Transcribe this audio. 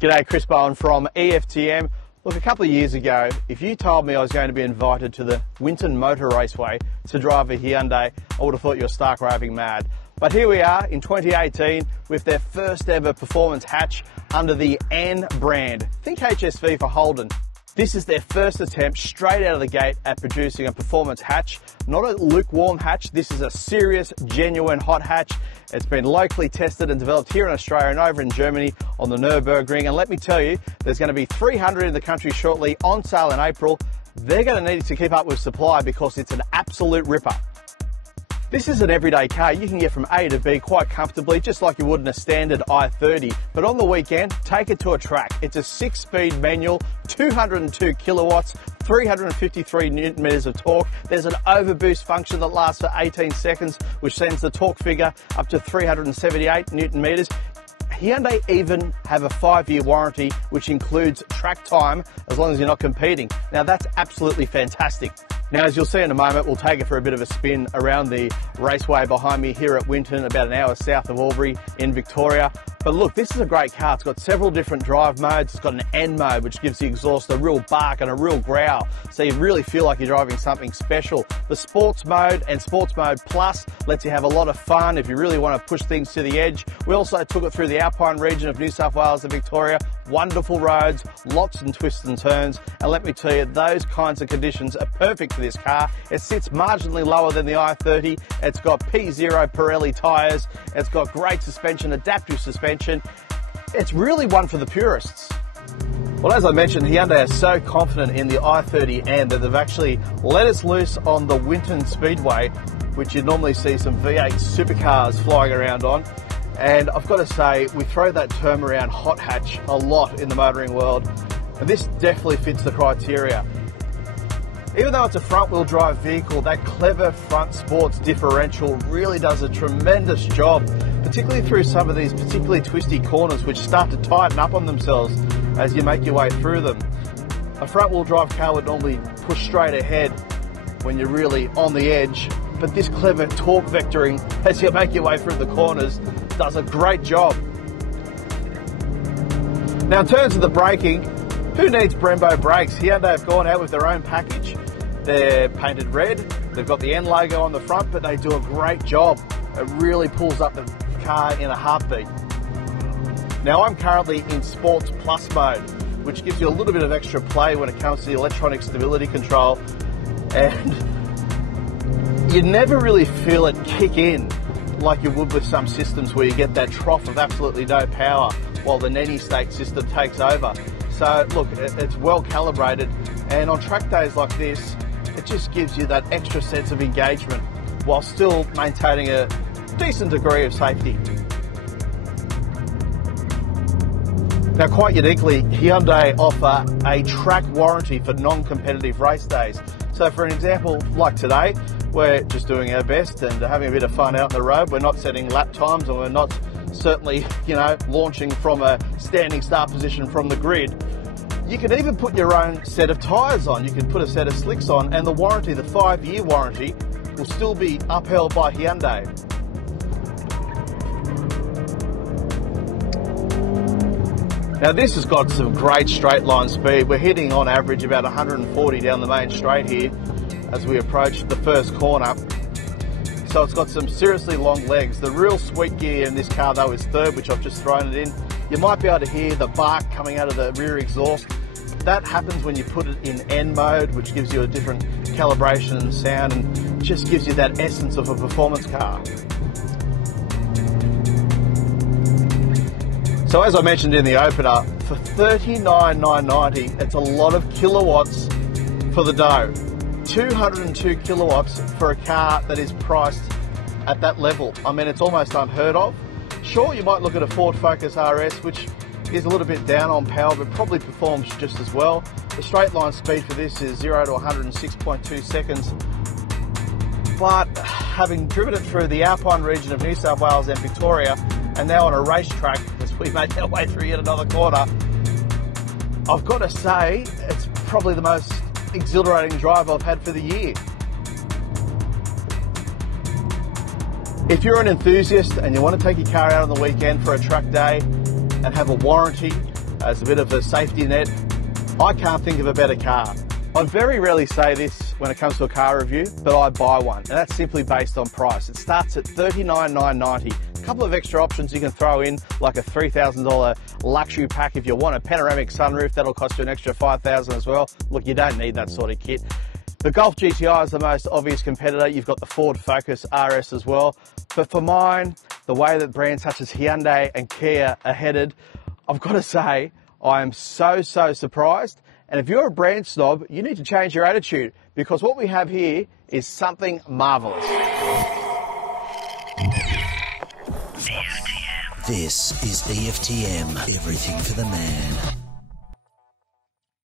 G'day, Chris Bowen from EFTM. Look, a couple of years ago, if you told me I was going to be invited to the Winton Motor Raceway to drive a Hyundai, I would have thought you were stark raving mad. But here we are in 2018 with their first ever performance hatch under the N brand. Think HSV for Holden. This is their first attempt straight out of the gate at producing a performance hatch. Not a lukewarm hatch, this is a serious, genuine hot hatch. It's been locally tested and developed here in Australia and over in Germany on the Nürburgring. And let me tell you, there's going to be 300 in the country shortly, on sale in April. They're going to need to keep up with supply because it's an absolute ripper. This is an everyday car you can get from A to B quite comfortably, just like you would in a standard i30. But on the weekend, take it to a track. It's a 6-speed manual, 202 kilowatts, 353 newton meters of torque. There's an overboost function that lasts for 18 seconds, which sends the torque figure up to 378 newton meters. Hyundai even have a 5-year warranty, which includes track time as long as you're not competing. Now that's absolutely fantastic. Now, as you'll see in a moment, we'll take it for a bit of a spin around the raceway behind me here at Winton, about an hour south of Albury in Victoria. But look, this is a great car. It's got several different drive modes. It's got an N mode, which gives the exhaust a real bark and a real growl, so you really feel like you're driving something special. The Sports mode and Sports mode Plus lets you have a lot of fun if you really want to push things to the edge. We also took it through the Alpine region of New South Wales and Victoria. Wonderful roads, lots and twists and turns, and let me tell you, those kinds of conditions are perfect for this car. It sits marginally lower than the i30. It's got P0 Pirelli tyres. It's got great suspension, adaptive suspension. It's really one for the purists. Well, as I mentioned, Hyundai are so confident in the i30N that they've actually let us loose on the Winton Speedway, which you normally see some V8 supercars flying around on. And I've got to say, we throw that term around hot hatch a lot in the motoring world, and this definitely fits the criteria. Even though it's a front-wheel drive vehicle, that clever front sports differential really does a tremendous job, particularly through some of these particularly twisty corners which start to tighten up on themselves as you make your way through them. A front-wheel drive car would normally push straight ahead when you're really on the edge, but this clever torque vectoring as you make your way through the corners does a great job. Now, in terms of the braking, who needs Brembo brakes? Hyundai have gone out with their own package. They're painted red, they've got the N logo on the front, but they do a great job. It really pulls up the car in a heartbeat. Now, I'm currently in Sports Plus mode, which gives you a little bit of extra play when it comes to the electronic stability control, and you never really feel it kick in like you would with some systems where you get that trough of absolutely no power while the steady state system takes over. So look, it's well calibrated, and on track days like this, it just gives you that extra sense of engagement while still maintaining a decent degree of safety. Now, quite uniquely, Hyundai offer a track warranty for non-competitive race days. So for an example, like today, we're just doing our best and having a bit of fun out on the road. We're not setting lap times, and we're not certainly, launching from a standing start position from the grid. You can even put your own set of tyres on. You can put a set of slicks on, and the warranty, the 5-year warranty, will still be upheld by Hyundai. Now, this has got some great straight line speed. We're hitting on average about 140 down the main straight here as we approach the first corner. So it's got some seriously long legs. The real sweet gear in this car though is third, which I've just thrown it in. You might be able to hear the bark coming out of the rear exhaust. That happens when you put it in N mode, which gives you a different calibration and sound, and just gives you that essence of a performance car. So as I mentioned in the opener, for $39,990, it's a lot of kilowatts for the dough. 202 kilowatts for a car that is priced at that level. I mean, it's almost unheard of. Sure, you might look at a Ford Focus RS, which is a little bit down on power, but probably performs just as well. The straight line speed for this is 0 to 106.2 seconds. But having driven it through the Alpine region of New South Wales and Victoria, and now on a racetrack as we make our way through yet another corner, I've got to say it's probably the most exhilarating drive I've had for the year. If you're an enthusiast and you want to take your car out on the weekend for a track day and have a warranty as a bit of a safety net. I can't think of a better car. I very rarely say this when it comes to a car review, but I buy one, and that's simply based on price. It starts at $39,990. A couple of extra options you can throw in, like a $3,000 luxury pack if you want a panoramic sunroof. That'll cost you an extra $5,000 as well. Look, you don't need that sort of kit. The Golf GTI is the most obvious competitor. You've got the Ford Focus RS as well. But for mine, the way that brands such as Hyundai and Kia are headed, I've got to say, I am so surprised. And if you're a brand snob, you need to change your attitude, because what we have here is something marvellous. This is EFTM, everything for the man.